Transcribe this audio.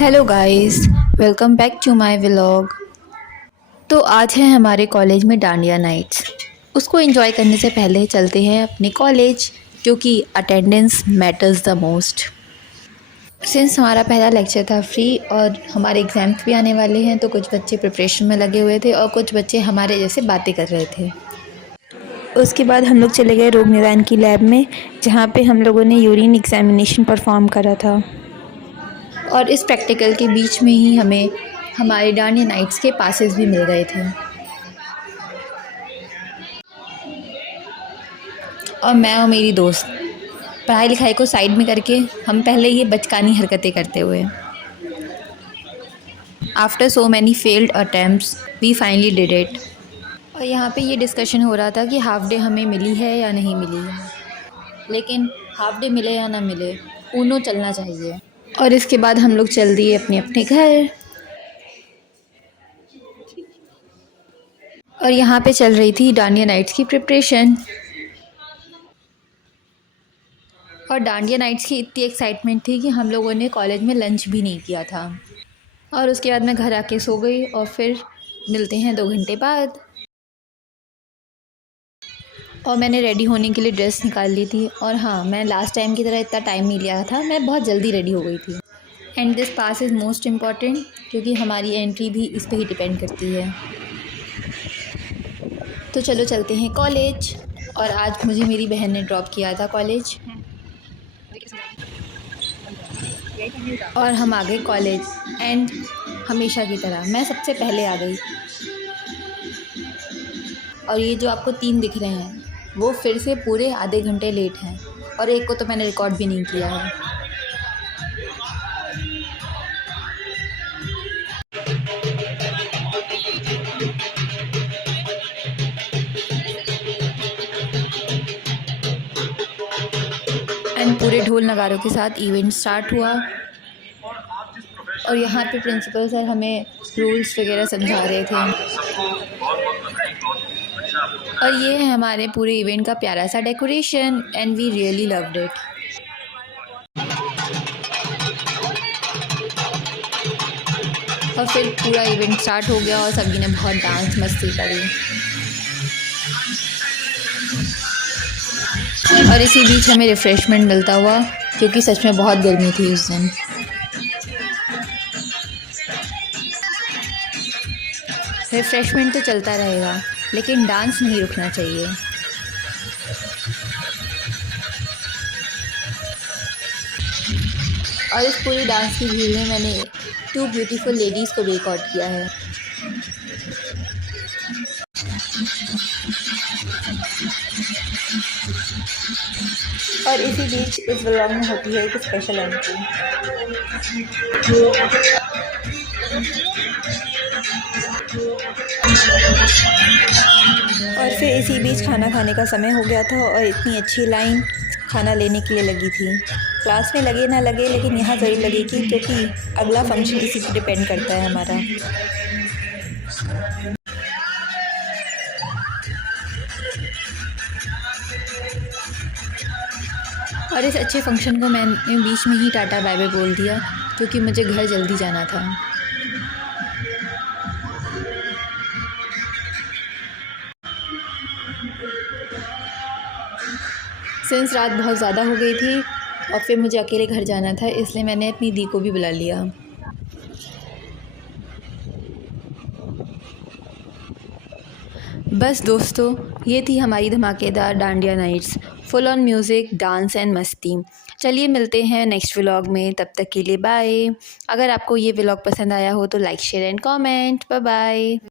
Hello guys, welcome back to my vlog. तो आज है हमारे कॉलेज में डांडिया नाइट्स। उसको एंजॉय करने से पहले चलते हैं अपने कॉलेज, क्योंकि attendance matters the most. Since हमारा पहला लेक्चर था फ्री और हमारे एग्ज़ाम्स भी आने वाले हैं, तो कुछ बच्चे प्रिपरेशन में लगे हुए थे और कुछ बच्चे हमारे जैसे बातें कर रहे थे। उसके बाद हम लोग चले गए रोग निदान की लैब में, जहाँ पे हम लोगों ने यूरिन एग्जामिनेशन परफॉर्म करा था। और इस प्रैक्टिकल के बीच में ही हमें हमारे डांडिया नाइट्स के पासेस भी मिल गए थे। और मैं और मेरी दोस्त पढ़ाई लिखाई को साइड में करके हम पहले ये बचकानी हरकतें करते हुए, after so many failed attempts we finally did it. और यहाँ पे ये डिस्कशन हो रहा था कि हाफ डे हमें मिली है या नहीं मिली है, लेकिन हाफ डे मिले या ना मिले, ऊनो चलना चाहिए। और इसके बाद हम लोग चल दिए अपने अपने घर। और यहाँ पे चल रही थी डांडिया नाइट्स की प्रिपरेशन। और डांडिया नाइट्स की इतनी एक्साइटमेंट थी कि हम लोगों ने कॉलेज में लंच भी नहीं किया था। और उसके बाद मैं घर आके सो गई और फिर मिलते हैं 2 घंटे बाद। और मैंने रेडी होने के लिए ड्रेस निकाल ली थी। और हाँ, मैं लास्ट टाइम की तरह इतना टाइम नहीं लिया था, मैं बहुत जल्दी रेडी हो गई थी। And this pass is most important, क्योंकि हमारी एंट्री भी इस पर ही डिपेंड करती है। तो चलो चलते हैं कॉलेज। और आज मुझे मेरी बहन ने ड्रॉप किया था कॉलेज, और हम आ गए कॉलेज। एंड हमेशा की तरह मैं सबसे पहले आ गई। और ये जो आपको 3 दिख रहे हैं, वो फिर से पूरे आधे घंटे लेट हैं, और एक को तो मैंने रिकॉर्ड भी नहीं किया है। एंड पूरे ढोल नगारों के साथ इवेंट स्टार्ट हुआ। और यहाँ पे प्रिंसिपल सर हमें रूल्स वगैरह समझा रहे थे। और ये है हमारे पूरे इवेंट का प्यारा सा decoration, and we really loved it. और फिर पूरा इवेंट स्टार्ट हो गया और सभी ने बहुत डांस मस्ती करी। और इसी बीच हमें रिफ़्रेशमेंट मिलता हुआ, क्योंकि सच में बहुत गर्मी थी उस दिन। रिफ़्रेशमेंट तो चलता रहेगा, लेकिन डांस नहीं रुकना चाहिए। और इस पूरी डांस की भीड़ में मैंने 2 ब्यूटीफुल लेडीज़ को भी रिकॉर्ड किया है। और इसी बीच इस व्लॉग में होती है एक स्पेशल एंट्री। और फिर इसी बीच खाना खाने का समय हो गया था, और इतनी अच्छी लाइन खाना लेने के लिए लगी थी। क्लास में लगे ना लगे, लेकिन यहाँ ज़रूर लगेगी, क्योंकि अगला फंक्शन इसी पर डिपेंड करता है हमारा। और इस अच्छे फंक्शन को मैंने बीच में ही टाटा बाय बाय बोल दिया, क्योंकि मुझे घर जल्दी जाना था। सिंस रात बहुत ज़्यादा हो गई थी और फिर मुझे अकेले घर जाना था, इसलिए मैंने अपनी दी को भी बुला लिया। बस दोस्तों, ये थी हमारी धमाकेदार dandiya nights, full on music, dance and मस्ती। चलिए मिलते हैं नेक्स्ट व्लॉग में, तब तक के लिए बाय। अगर आपको ये व्लॉग पसंद आया हो तो like share and comment. Bye bye.